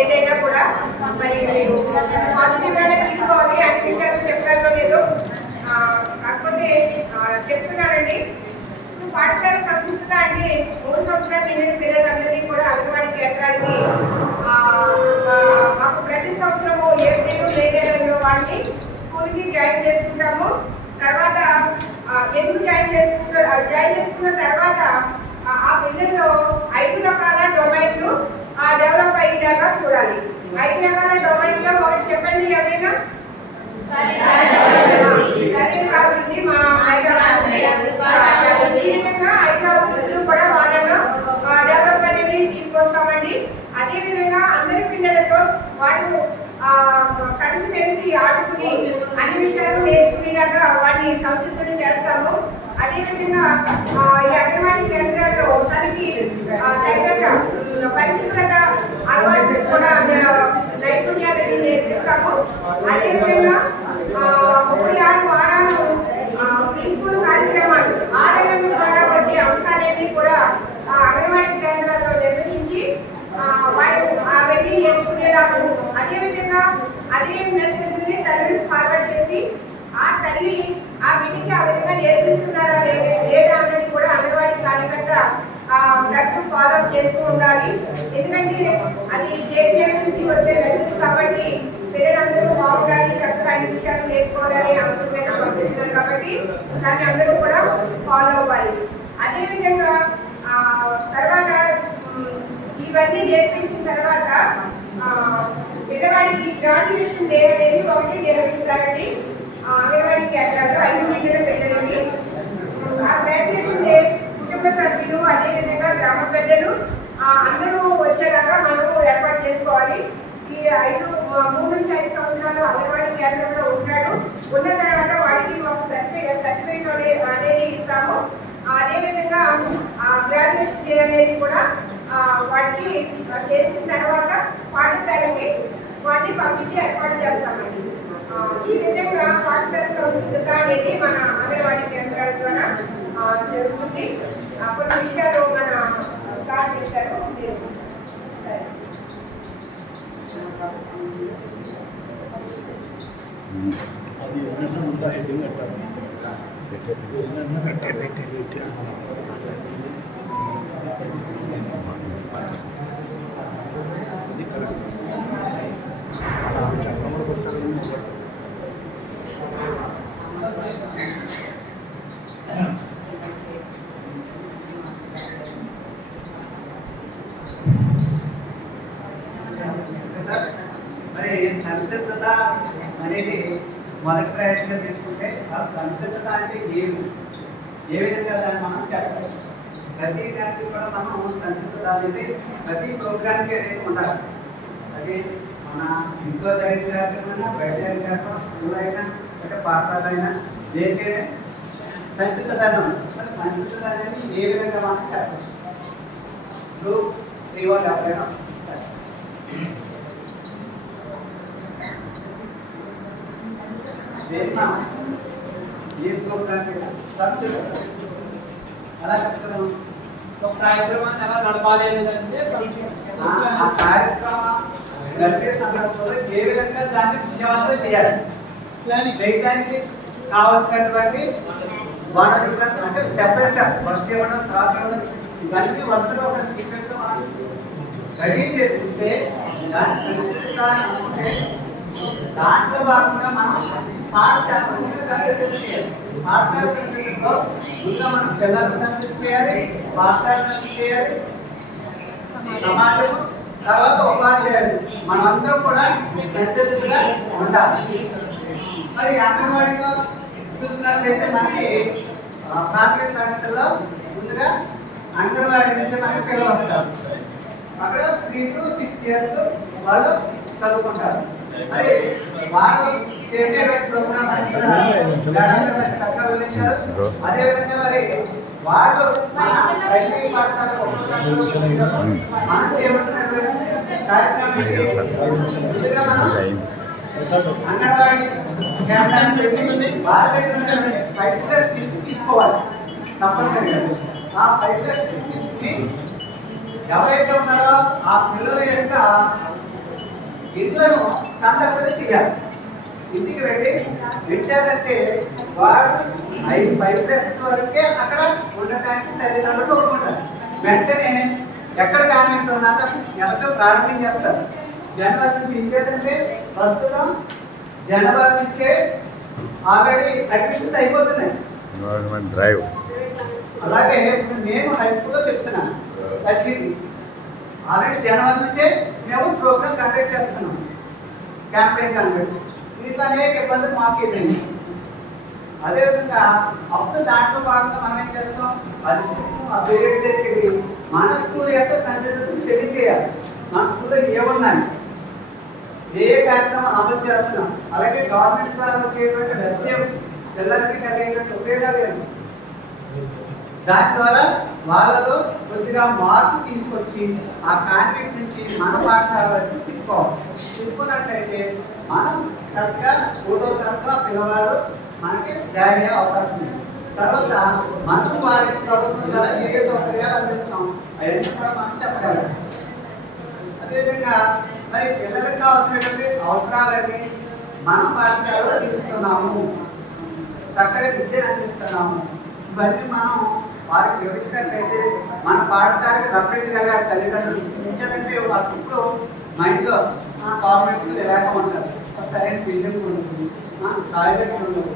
ఏదైనా కూడా మరి మీరు పాజిటివ్ గానే తీసుకోవాలి. అన్ని విషయాలు చెప్పారో లేదో కాకపోతే చెప్తున్నానండి. పాఠశాల సంసిద్ధత అంటే 3 సంవత్సరాలు నిండిన పిల్లలందరినీ కూడా అంగన్వాడీ కేంద్రాలకి మాకు ప్రతి సంవత్సరము ఏప్రిల్ మే నెలలో వాళ్ళని స్కూల్కి జాయిన్ చేసుకుంటాము. తర్వాత ఎందుకు జాయిన్ చేసుకున్న తర్వాత ఆ పిల్లల్లో 5 రకాల డొమైన్లు డెవలప్ అయ్యేలాగా చూడాలి. 5 రకాల డొమైన్లో ఒకటి చెప్పండి ఎవరైనా. అభివృద్ధి మా ఈ విధంగా 5 అభివృద్ధులు కూడా వాళ్ళలో డెవలప్ అనేది తీసుకొస్తామండి. అదేవిధంగా అందరి పిల్లలతో వాళ్ళు కలిసిమెలిసి ఆడుకుని అన్ని విషయాలు నేర్చుకునేలాగా వాటిని సంసిద్ధులు చేస్తాము. అదేవిధంగా ఈ అంగన్వాడీ కేంద్రాల్లో తనకి తగిన పరిశుభ్రత అలవాటు కూడా నైపుణ్యాలని నేర్పిస్తాము. అదేవిధంగా 36 వారాలు స్కూల్ కార్యక్రమాలు ఆలయం ద్వారా వచ్చే అంశాలన్నీ కూడా అంగన్వాడీ కేంద్రాల్లో నిర్వహించి అవన్నీ నేర్చుకునేలాగా, అదేవిధంగా అదే మెసేజ్ని తల్లికి ఫార్వర్డ్ చేసి ఆ తల్లి ఆ బిడ్డకి ఆ విధంగా నేర్పిస్తున్నారా లేదా అన్నది కూడా అంగన్వాడీ కార్యకర్త తరచూ ఫాలో అప్ చేస్తూ ఉండాలి. ఎందుకంటే అది స్టేట్ లెవెల్ నుంచి వచ్చే మెసేజ్ కాబట్టి పిల్లలందరూ బాగుండాలి, చక్కగా అన్ని విషయాలు నేర్చుకోవాలని అంశం మీద పంపిస్తున్నారు కాబట్టి దాన్ని అందరూ కూడా ఫాలో అవ్వాలి. అదేవిధంగా తర్వాత ఇవన్నీ నేర్పించిన తర్వాత పిల్లవాడికి గ్రాడ్యుయేషన్ డే అనేది ఒకటి నిర్వహిస్తారండి. అంగన్వాడీ కేంద్రాల్లో 5 మంది పిల్లలకి ఆ గ్రాడ్యుయేషన్ డే కుటుంబ సభ్యులు అదేవిధంగా గ్రామ పెద్దలు అందరూ వచ్చేలాగా మనము ఏర్పాటు చేసుకోవాలి. ఈ 3 నుంచి 5 సంవత్సరాలు అంగన్వాడీ కేంద్రంలో ఉంటాడు. ఉన్న తర్వాత వాడికి ఒక సర్టిఫికేట్ అనేది ఇస్తాము. అదేవిధంగా గ్రాడ్యుయేషన్ డే అనేది కూడా వాడికి చేసిన తర్వాత పాఠశాలకి వాటిని పంపించి ఏర్పాటు చేస్తామండి. ఈ విధంగా పాఠశాల సంసిద్ధత అనేది మన అంగన్వాడీ కేంద్రాల ద్వారా జరుగుతుంది. కొన్ని విషయాలు మన సార్ చెప్తారు. మరి సంసిద్ధత అనేది మొదటి ప్రయత్నంగా తీసుకుంటే ఆ సంసిద్ధత అంటే ఏ విధంగా దాన్ని మనం చెప్పవచ్చు. ప్రతి దానికి కూడా మనం సంసిద్ధత అనేది ప్రతి ప్రోగ్రామ్కి అనేది ఉండాలి. అది మన ఇంట్లో జరిగిన కార్యక్రమం, బయట జరిగిన కార్యక్రమం, స్కూల్ అయినా అంటే పాఠశాల అయినా దేనికైనా సంసిద్ధత ఉంది. మరి సంసిద్ధత అనేది ఏ విధంగా మనం చెప్పవచ్చు. ఇప్పుడు ఇవాళ ఎవరైనా ఏ ప్రోగ్రామ్ సంసిద్ధత అలా చెప్తున్నాం. ఒక కార్యక్రమాన్ని ఎలా నడపాలి అంటే ఆ కార్యక్రమం నడిపే సందర్భంలో ఏ విధంగా దాన్ని విజయవంతం చేయాలి, చేయడానికి కావాల్సినటువంటి వనరులు అంటే స్టెప్ బై స్టెప్ ఫస్ట్ ఇవ్వడం, తర్వాత ఇవ్వడం, ఇవన్నీ వరుసగా ఒక సీక్వెన్స్ మనం రెడీ చేసుకుంటే దాన్ని సంసిద్ధత అనుకుంటే దాంట్లో భాగంగా మనం పాఠశాల చేయాలి. పాఠశాల సంస్కృతిలో ముందుగా మనం పిల్లలకు సంస్కృతి చేయాలి, పాఠశాల సంస్కృతి చేయాలి, సమాజం, తర్వాత ఉపాధ్యాయులు మనందరం కూడా సంస్కృతిగా ఉండాలి. మరి అంగన్వాడీలో చూసినట్లయితే మనకి ప్రాథమిక తరగతుల్లో ముందుగా అంగన్వాడీ నుంచి మనకి పిల్లలు వస్తారు. అక్కడ 3 to 6 years వాళ్ళు చదువుకుంటారు. మరి వాళ్ళు చేసేటువంటి ప్రోగ్రామ్ చక్కగా వివరించారు. అదేవిధంగా మరి వాళ్ళు మన ప్రైమరీ పాఠశాల మనం చేయవలసినటువంటి కార్యక్రమం ముందుగా మనం అంగన్వాడీ కేంద్రాన్ని చేసి వాళ్ళ దగ్గర 5+ లిస్ట్ తీసుకోవాలి తప్పనిసరిగా. ఆ 5+ లిస్ట్ తీసుకుని ఎవరైతే ఉన్నారో ఆ పిల్లల యొక్క ఇంట్లను సందర్శన చేయాలి. ఇంటికి వెళ్ళి ఇచ్చేదంటే వాడు 5+ వరకే అక్కడ ఉండటానికి తల్లిదండ్రులు ఒప్పుకుంటారు. వెంటనే ఎక్కడ కాన్వెంట్ ఉన్నదో నెలకు ప్రారంభించేస్తారు. జనవరి నుంచి ఇచ్చేదంటే ప్రస్తుతం జనవరి నుంచే ఆల్రెడీ అడ్మిషన్స్ అయిపోతున్నాయి. డ్రైవ్ అలాగే నేను హై స్కూల్లో చెప్తున్నాను. ఆల్రెడీ జనవరి నుంచే మేము ప్రోగ్రామ్ కండక్ట్ చేస్తున్నాం, క్యాంపెయిన్ కండక్ట్. ఇట్లా అనేక ఇబ్బందులు మాకు ఎదురైంది. అదేవిధంగా అప్పుడు దాంట్లో భాగంగా మనం ఏం చేస్తాం, పరిస్థితులు ఆ పేరెంట్స్ దగ్గరికి వెళ్ళి మన స్కూల్ యొక్క సంసిద్ధతను తెలియజేయాలి. మన స్కూల్లో ఏమున్నాయి, ఏ కార్యక్రమాలు అమలు చేస్తున్నాం, అలాగే గవర్నమెంట్ ద్వారా వచ్చేటువంటి లబ్ధం పిల్లలకి కలిగేటువంటి ఉపయోగాలు ఏంటి, దాని ద్వారా వాళ్ళలో కొద్దిగా మార్పు తీసుకొచ్చి ఆ కాన్వెంట్ నుంచి మన పాఠశాల వరకు తిప్పుకున్నట్లయితే మనం చక్కగా 3వ తరగతిలో పిల్లవాడు మనకి జాయిన్ అయ్యే అవకాశం ఉంది. తర్వాత మనం వారికి ప్రభుత్వం ద్వారా ఏ సౌకర్యాలు అందిస్తున్నాం అవన్నీ కూడా మనం చెప్పగలం. అదేవిధంగా మరి పిల్లలకు కావాల్సినటువంటి అవసరాలన్నీ మనం పాఠశాలలో తీరుస్తున్నాము, చక్కటి విద్యను అందిస్తున్నాము. ఇవన్నీ మనం వారికి వివరించినట్లయితే మన పాఠశాలకు రప్పించగలిగే తల్లిదండ్రులు ఇచ్చేదంటే వాళ్ళకి ఇప్పుడు మైండ్లో గవర్నమెంట్ స్కూల్ ఎలాగ ఉంటుంది, సరైన బిల్డింగ్ ఉండదు, టాయిలెట్స్ ఉండవు,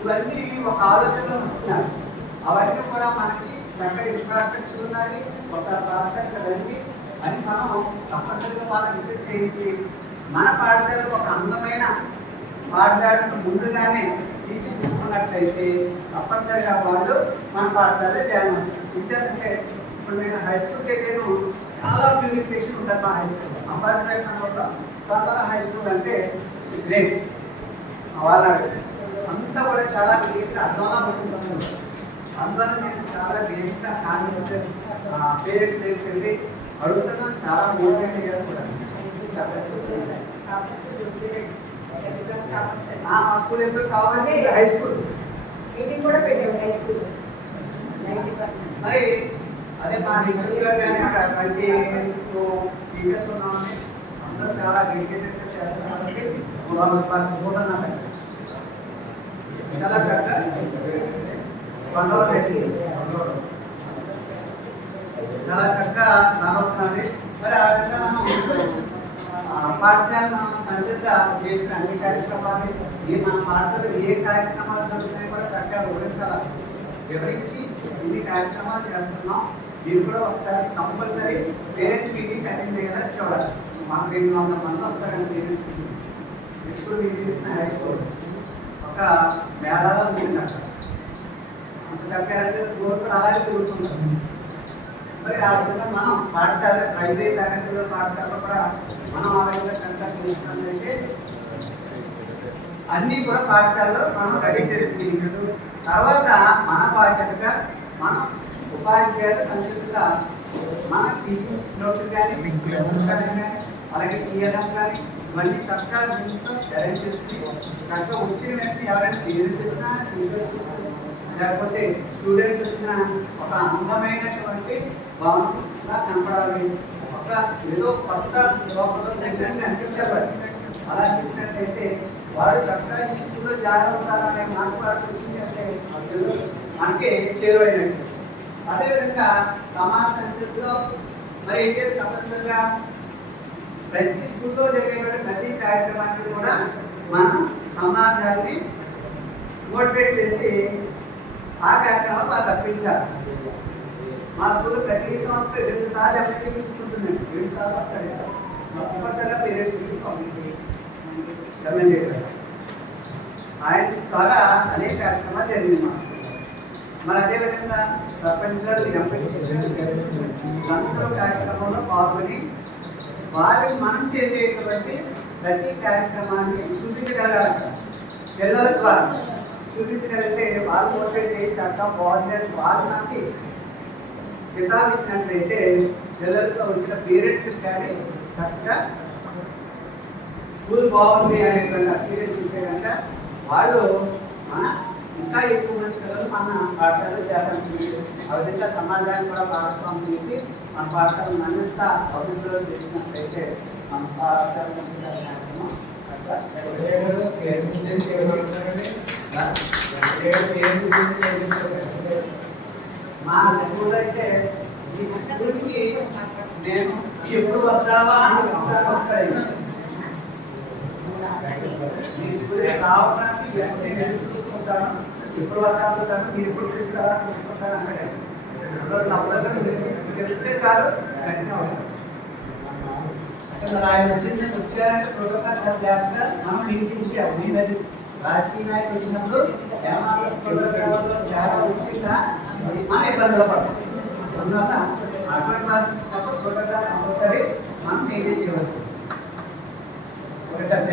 ఇవన్నీ ఒక ఆలోచనలో ఉంటున్నారు. అవన్నీ కూడా మనకి చక్కటి ఇన్ఫ్రాస్ట్రక్చర్ ఉన్నది. ఒకసారి పాఠశాలకు రండి అని మనం తప్పనిసరిగా వాళ్ళని విజిట్ చేయించి మన పాఠశాలకు ఒక అందమైన పాఠశాలకు ముందుగానే తీర్చిదిద్దుకున్నట్లయితే తప్పనిసరిగా వాళ్ళు మన పాఠశాలలో జాయిన్ అవుతారు. ఇచ్చేదంటే ఇప్పుడు నేను హై స్కూల్కి నేను చాలా ప్యూరిఫికేషన్ ఉంటుంది మా హై స్కూల్. అంబాజీపేట తొందర హై స్కూల్ అంటే గ్రేట్. వాళ్ళ అంతా కూడా చాలా గ్రేట్గా అర్థంగా పంపిస్తుంది. అందువల్ల నేను చాలా గ్రేట్గా కాన్ఫిడెంట్ పేరెంట్స్ దగ్గరికి వెళ్ళి అడుగుతున్నాను. చాలా మోటివేట్ అయ్యారు కూడా. మా స్కూల్ ఎప్పుడు కావాలంటే హై స్కూల్ మీటింగ్ కూడా పెట్టాము హై స్కూల్. మరి అదే మా హెచ్ఎం గారు కానీ అక్కడ 22 టీచర్స్ ఉన్నామని అందరూ చాలా డెడికేటెడ్గా చేస్తున్నారు. కాబట్టి 300 చాలా చక్కగా కొండూరు హై స్కూల్ చాలా చక్కగా రాబోతున్నది. మరి ఆ విధంగా మనం పాఠశాల మనం సంసిద్ధ చేసిన అన్ని కార్యక్రమాలు మన పాఠశాలలో ఏ కార్యక్రమాలు జరుగుతున్నాయి కూడా చక్కగా వివరించి ఇన్ని కార్యక్రమాలు చేస్తున్నాం. మీరు కూడా ఒకసారి కంపల్సరీ పేరెంట్ మీటింగ్ అటెండ్ అయ్యేలా చూడాలి. మాకు 200 మంది వస్తారండి పేరెంట్స్ మీటింగ్. ఇప్పుడు మీటింగ్ హై స్కూల్ ఒక మేళాలో ఉంటుంది. అక్కడ అంత చెప్పారంటే రోడ్డు కూడా అలాగే పెరుగుతున్నారు. మరి ఆ విధంగా మనం పాఠశాల ప్రైవేట్ తరగతిలో పాఠశాలలో కూడా మనం ఆ విధంగా చక్కగా చేసుకున్నట్లయితే అన్నీ కూడా పాఠశాలలో మనం రెడీ చేసుకుని తర్వాత మన బాధ్యతగా మనం ఉపాధ్యాయులు సంసిద్ధంగా మన టీచింగ్ నోట్స్ కానీ అలాగే టీఎల్ఎం కానీ ఇవన్నీ చక్కగా రూల్స్లో అరేంజ్ చేసుకుని చక్కగా వచ్చిన వెంటనే ఎవరైనా టీచర్స్ వచ్చినా లేకపోతే స్టూడెంట్స్ వచ్చిన ఒక అందమైనటువంటి భవనంగా కనపడాలి. ఒక ఏదో కొత్త లోపల ఏంటంటే అనిపించాలి. అలా అనిపించినట్లయితే వాడు చక్కగా ఈ స్కూల్లో జాయిన్ అవుతారనే మాట్లాడు వచ్చిందంటే మనకి చేరువైనట్టు. అదేవిధంగా సమాజ సంస్కృతిలో మరి అయితే తప్పనిసరిగా ప్రతి స్కూల్లో జరిగేటువంటి ప్రతి కార్యక్రమానికి కూడా మనం సమాజాన్ని మోటివేట్ చేసి ఆ కార్యక్రమాలు వాళ్ళు రప్పించాలి. మా స్కూల్లో ప్రతి సంవత్సరం 2 సార్లు అప్లికేషన్ ఉంటుందండి. 2 సార్లు వస్తాయి. తప్పనిసరిగా పేరెంట్స్ వస్తుంది. ఎమ్మెల్యే గారు. ఆయన ద్వారా అనేక కార్యక్రమాలు జరిగింది మా స్కూల్లో. మరి అదేవిధంగా సర్పంచ్ గారు, ఎంపీటీసీ గారు అందరూ కార్యక్రమంలో పాల్గొని వాళ్ళకి మనం చేసేటువంటి ప్రతి కార్యక్రమాన్ని చూపించగలగాలి. పిల్లల ద్వారా చూపించగలిగితే వాళ్ళు మోటివేట్ అయ్యి చక్కగా బాగుంది అని వాళ్ళు మనకి కితాబిచ్చినట్లయితే పిల్లలతో వచ్చిన పేరెంట్స్ కానీ చక్కగా స్కూల్ బాగుంది అనేటువంటి అపీరెన్స్ ఉంటే కనుక వాళ్ళు మన ఇంకా ఎక్కువ మంది పిల్లలు మన పాఠశాలలో చేరడానికి ఆ విధంగా సమాజాన్ని కూడా భాగస్వామ్యం చేసి మన పాఠశాలను మరింత అభివృద్ధిలో చేసినట్లయితే మన పాఠశాల సంస్కృత కార్యక్రమం మా స్కూల్ అయితే ఈ స్కూల్కి నేను ఎప్పుడు వద్దావా అని మీ స్కూల్ రావడానికి వెంటనే నేను చూసుకుంటాను, ఎప్పుడు వద్దాం మీరు ఎప్పుడు పిలుస్తారా చూసుకుంటాను అక్కడే తప్పదు. మీరు వెళ్తే చాలు వెంటనే వస్తాను. ఆయన వచ్చింది వచ్చారంటే ప్రోటోకాల్ చాలా జాగ్రత్తగా మనం నియమించాలి. నేను అది రాజకీయ నాయకులు వచ్చినప్పుడు ఏమన్నా ప్రోటోకాల్ తేడా వచ్చిందా మనం ఇబ్బందులు పడతాం. అందువల్ల అటువంటి వారికి ప్రోటోకాల్ కంపల్సరీ మనం మెయింటైన్ చేయవలసింది. ఒకసారి